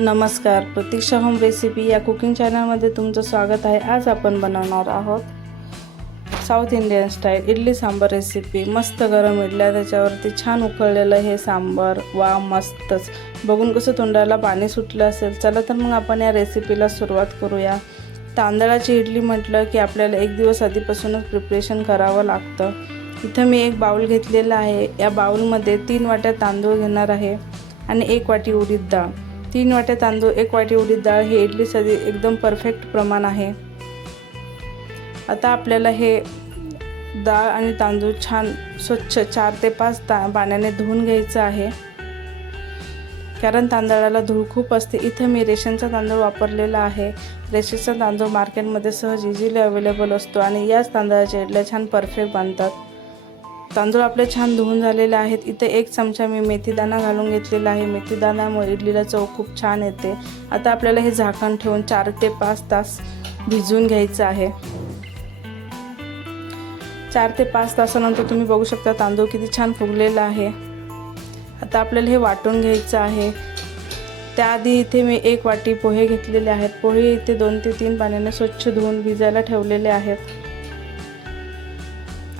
नमस्कार Pratiksha home recipe या cooking चॅनलमध्ये तुमचं स्वागत आहे. आज आपण बनवणार आहोत south Indian style idli sambar recipe मस्त गरम इडल्या त्याच्यावरती छान उकळलेलं हे सांबार. वा मस्तच. बघून कसं तोंडाला पाणी सुटलं असेल. चला तर मग आपण या रेसिपीला सुरुवात करूया. तांदळाची इडली म्हटलं की आपल्याला एक दिवस आधीपासूनच प्रिपरेशन करावं लागतं. इथं मी एक बाऊल घेतलेला आहे. या बाऊलमध्ये तीन वाट्या तांदूळ घेणार आहे आणि एक वाटी उडीद डाळ. तीन वाट्या तांदूळ एक वाटी उडीद डाळ हे इडलीसाठी एकदम परफेक्ट प्रमाण आहे. आता आपल्याला हे डाळ आणि तांदूळ छान स्वच्छ चार ते पाच ता पाण्याने धुवून घ्यायचं आहे. कारण तांदळाला धूळ खूप असते. इथं मी रेशनचा तांदूळ वापरलेला आहे. रेशनचा तांदूळ मार्केटमध्ये सहज इझिली अवेलेबल असतो आणि याच तांदळाच्या इडल्या छान परफेक्ट बनतात. तांदूळ आपले छान धुवून झालेले आहेत. इथे एक चमचा मी मेथीदाणा घालून घेतलेला आहे. मेथीदाण्यामुळे इडलीला चव खूप छान येते. आता आपल्याला हे झाकण ठेवून चार ते पाच तास भिजवून घ्यायचं आहे. चार ते पाच तासानंतर तुम्ही बघू शकता तांदूळ किती छान फुगलेला आहे. आता आपल्याला हे वाटून घ्यायचं आहे. त्याआधी इथे मी एक वाटी पोहे घेतलेले आहेत. पोहे इथे दोन ते तीन पाण्याने स्वच्छ धुवून भिजायला ठेवलेले आहेत.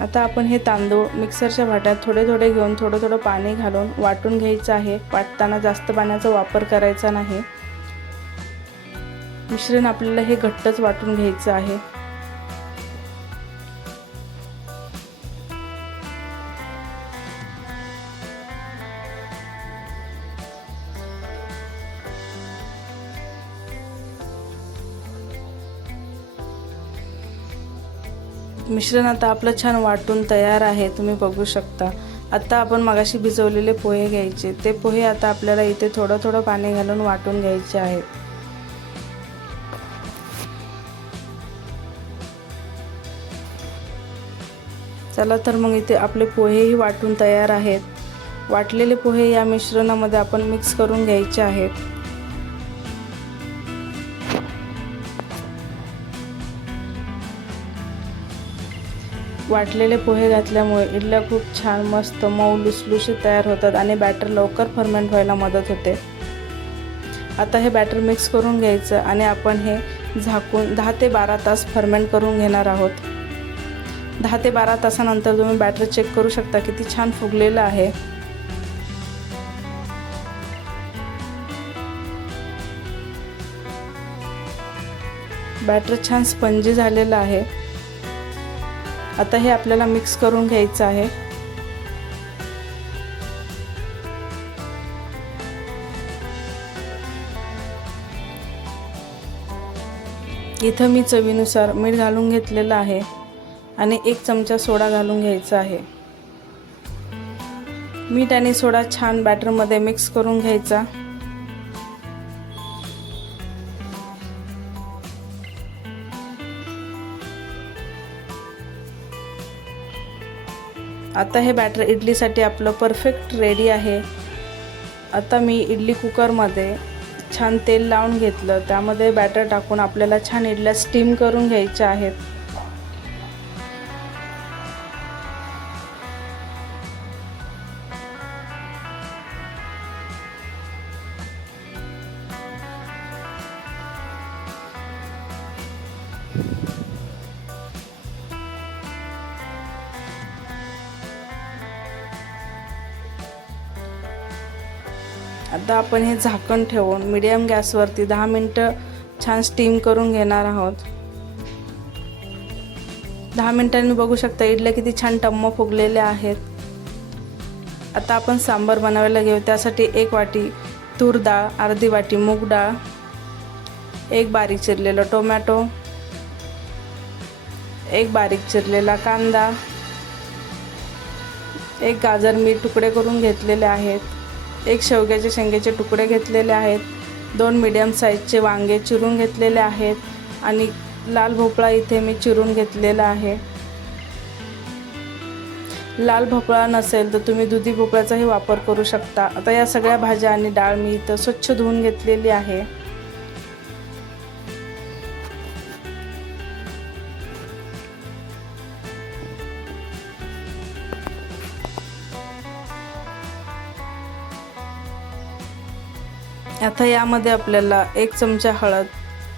आता आपण हे तांदूळ मिक्सरच्या भाट्यात थोडे थोडे घेऊन थोडं थोडं पाणी घालून वाटून घ्यायचं आहे. वाटताना जास्त पाण्याचा वापर करायचा नाही. मिश्रण आपल्याला हे घट्टच वाटून घ्यायचं आहे. मिश्रण आता आपलं छान वाटून तयार आहे तुम्ही बघू शकता. आता आपण मगाशी भिजवलेले पोहे घ्यायचे. ते पोहे आता आपल्याला इथे थोडं थोडं पाणी घालून वाटून घ्यायचे आहेत. चला तर मग इथे आपले पोहेही वाटून तयार आहेत. वाटलेले पोहे या मिश्रणामध्ये आपण मिक्स करून घ्यायचे आहेत. वाटलेले पोहे घातल्यामुळे इडल्या खूप छान मस्त मऊ लुसलुशीत तयार होतात आणि बॅटर लवकर फर्मेंट व्हायला मदत होते. आता हे बॅटर मिक्स करून घ्यायचं आणि आपण हे झाकून दहा ते बारा तास फर्मेंट करून घेणार आहोत. दहा ते बारा तासानंतर तुम्ही बॅटर चेक करू शकता किती छान फुगलेलं आहे. बॅटर छान स्पंजी झालेलं आहे. आता हे आपल्याला मिक्स करून घ्यायचं आहे. इथं मी चवीनुसार मीठ घालून घेतलेलं आहे आणि एक चमचा सोडा घालून घ्यायचा आहे. मीठ आणि सोडा छान बॅटरमध्ये मिक्स करून घ्यायचा. आता हे बॅटर इडलीसाठी आपलं परफेक्ट रेडी आहे. आता मी इडली कुकरमध्ये छान तेल लावून घेतलं. त्यामध्ये बॅटर टाकून आपल्याला छान इडल्या स्टीम करून घ्यायच्या आहेत. आता आपण हे झाकण ठेवून मिडियम गॅसवरती दहा मिनटं छान स्टीम करून घेणार आहोत. दहा मिनटांनी बघू शकता इडल्या किती छान टम्म फुगलेल्या आहेत. आता आपण सांबार बनवायला घेऊ. त्यासाठी एक वाटी तूर डाळ अर्धी वाटी मूग डाळ एक बारीक चिरलेलं टोमॅटो एक बारीक चिरलेला कांदा एक गाजर मी तुकडे करून घेतलेले आहेत. एक शेवग्याचे शेंगेचे तुकडे घेतलेले आहेत दोन मीडियम साईजचे वांगे चिरून घेतलेले आहेत आणि लाल भोपळा इथे मी चिरून घेतलेला आहे. लाल भोपळा नसेल तर तुम्ही दुधी भोपळ्याचाही वापर करू शकता. आता या सगळ्या भाज्या आणि डाळ मी इथं स्वच्छ धुवून घेतलेली आहे. आता यामध्ये आपल्याला एक चमचा हळद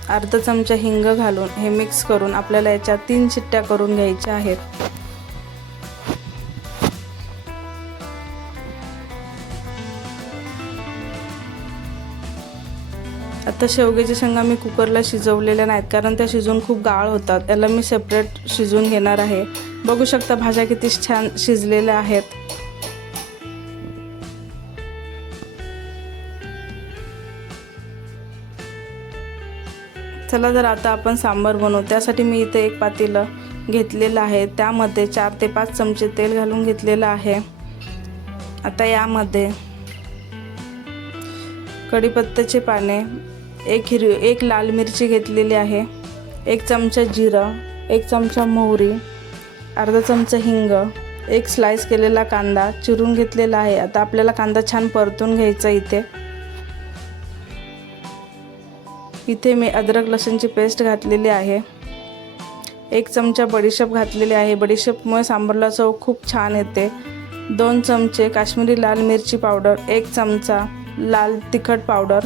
अर्धा चमचा हिंग घालून हे मिक्स करून आपल्याला याच्या तीन चिट्ट्या करून घ्यायच्या आहेत. आता शेवग्याच्या शेंगा मी कुकरला शिजवलेल्या नाहीत कारण त्या शिजून खूप गाळ होतात. याला मी सेपरेट शिजवून घेणार आहे. बघू शकता भाज्या किती छान शिजलेल्या आहेत. चला जर आता आपण सांबार बनवू. त्यासाठी मी इथे एक पातेलं घेतलेलं आहे. त्यामध्ये चार ते पाच चमचे तेल घालून घेतलेलं आहे. आता यामध्ये कढीपत्त्याचे पाने एक हिरवी एक लाल मिरची घेतलेली आहे एक चमचा जिरं एक चमचा मोहरी अर्धा चमचा हिंग एक स्लाइस केलेला कांदा चिरून घेतलेला आहे. आता आपल्याला कांदा छान परतून घ्यायचा इथे. इथे मी अद्रक लसूणची पेस्ट घातलेली आहे. एक चमचा बडीशेप घातलेली आहे. बडीशेपमुळे सांबारला चव खूप छान येते. दोन चमचे काश्मीरी लाल मिरची पावडर एक चमचा लाल तिखट पावडर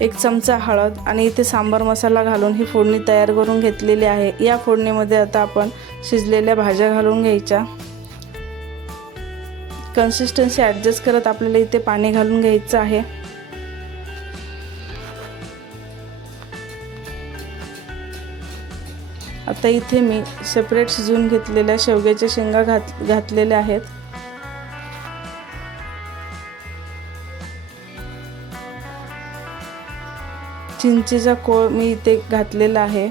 एक चमचा हळद आणि इथे सांबार मसाला घालून ही फोडणी तयार करून घेतलेली आहे. या फोडणीमध्ये आता आपण शिजलेल्या भाज्या घालून घ्यायच्या. कन्सिस्टन्सी ॲडजस्ट करत आपल्याला इथे पाणी घालून घ्यायचं आहे. आता इथे मी सेपरेट शिजवून घेतलेल्या शेवग्याच्या शेंगा घात घातलेल्या आहेत. चिंचेचा कोळ मी इथे घातलेला आहे.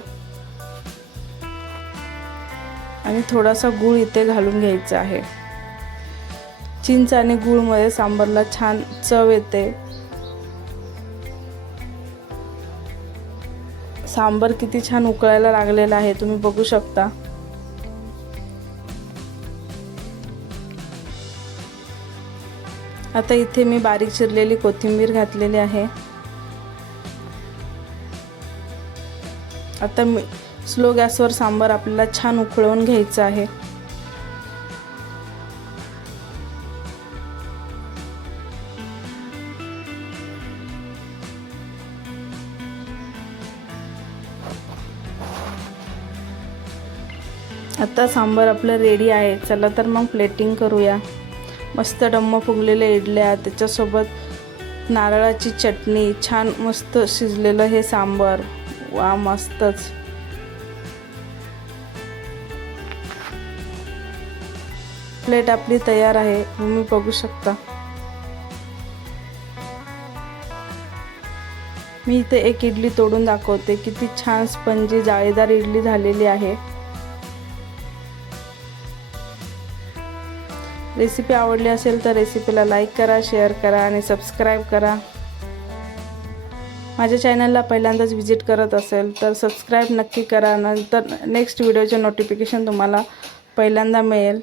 आणि थोडासा गूळ इथे घालून घ्यायचा आहे. चिंच आणि गूळमध्ये सांबारला छान चव येते. सांबर किती छान उकळायला लागलेला आहे तुम्ही बघू शकता. आता इथे मी बारीक चिरलेली कोथिंबीर घातलेली आहे. आता मी स्लो गॅसवर सांबार आपल्याला छान उकळवून घ्यायचं आहे. आता सांबार आपलं रेडी आहे. चला तर मग प्लेटिंग करूया. मस्त डम्म फुगलेल्या इडल्या. त्याच्यासोबत नारळाची चटणी. छान मस्त शिजलेलं हे सांबार. वा मस्तच. प्लेट आपली तयार आहे. तुम्ही बघू शकता. मी इथे एक इडली तोडून दाखवते. किती छान स्पंजी जाळीदार इडली झालेली आहे. रेसिपी आवडली असेल तर रेसिपीला लाईक करा शेअर करा आणि सबस्क्राईब करा. माझ्या चॅनलला पहिल्यांदाच व्हिजिट करत असेल तर सबस्क्राईब नक्की करा. नंतर नेक्स्ट व्हिडिओचे नोटिफिकेशन तुम्हाला पहिल्यांदा मिळेल.